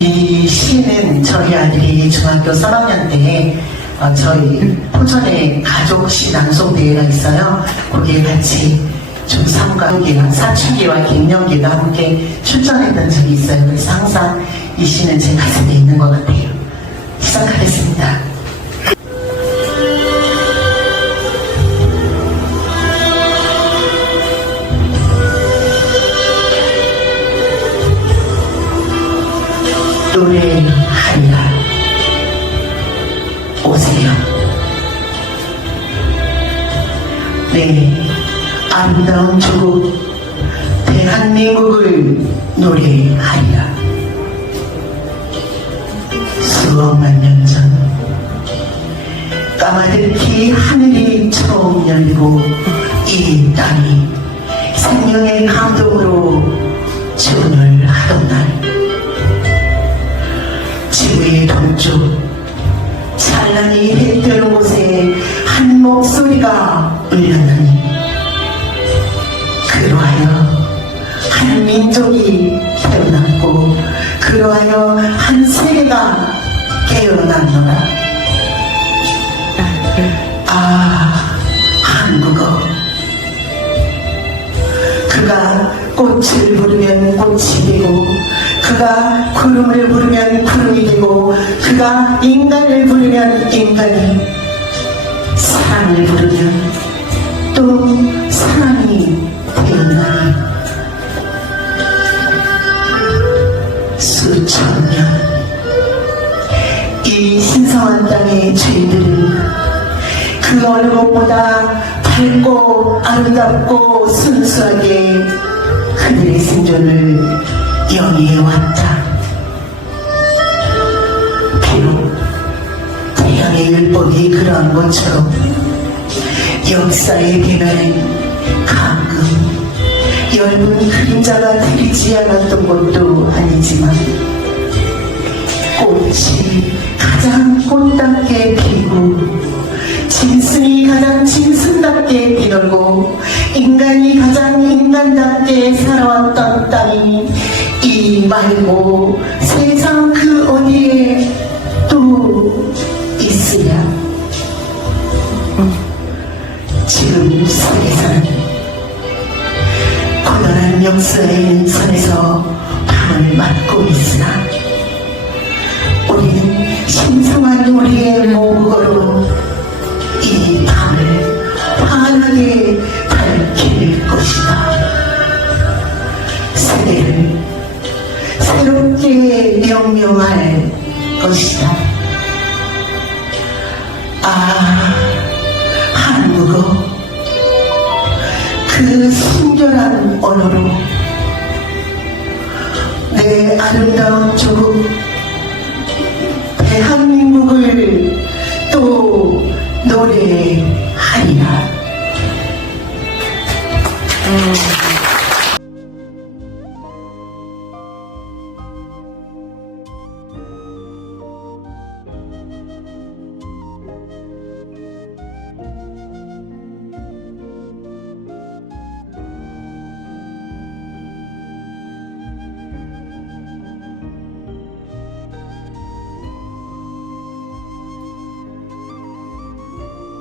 이 시는 저희 아들이 중학교 3학년 때 어, 저희 포천에 가족 시 낭송대회가 있어요. 거기에 같이 중3과 사춘기와 갱년기가 함께 출전했던 적이 있어요. 그래서 항상 이 시는 제 가슴에 있는 것 같아요. 시작하겠습니다. 노래하리라 오세요. 네 아름다운 조국 대한민국을 노래하리라 수억만 년 전 까마득히 하늘이 처음 열리고 이 땅이 생명의 감동으로 주문을 동쪽 찬란히 해 뜨는 곳에 한 목소리가 울렸느니. 그로하여 한 민족이 태어났고 그로하여 한 세계가 깨어났노라. 아 꽃을 부르면 꽃이 되고 그가 구름을 부르면 구름이 되고 그가 인간을 부르면 인간이 사랑을 부르면 또 사랑이 되었나니 수천 년 이 신성한 땅의 죄들은 그 어느 것보다 밝고 아름답고 순수하게 생존을 영위해 왔다. 비록 태양의 율법이 그러한 것처럼 역사의 배면엔 가끔 엷은 그림자가 들이지 않았던 것도 아니지만 꽃이 가장 꽃답게 피고 짐승이 가장 짐승답게 비놀고 인간이 가장 인간답게 살아왔던 땅이 이 말고 세상 그 어디에 또 있으랴 지금 세계사는 고단한 역사의 선에서 밤을 맞고 있으나 우리는 신성한 우리의 모국어로 명명할 것이다. 아, 한국어. 그 순결한 언어로 내 아름다운 조국 대한민국을 또 노래하리라. 음.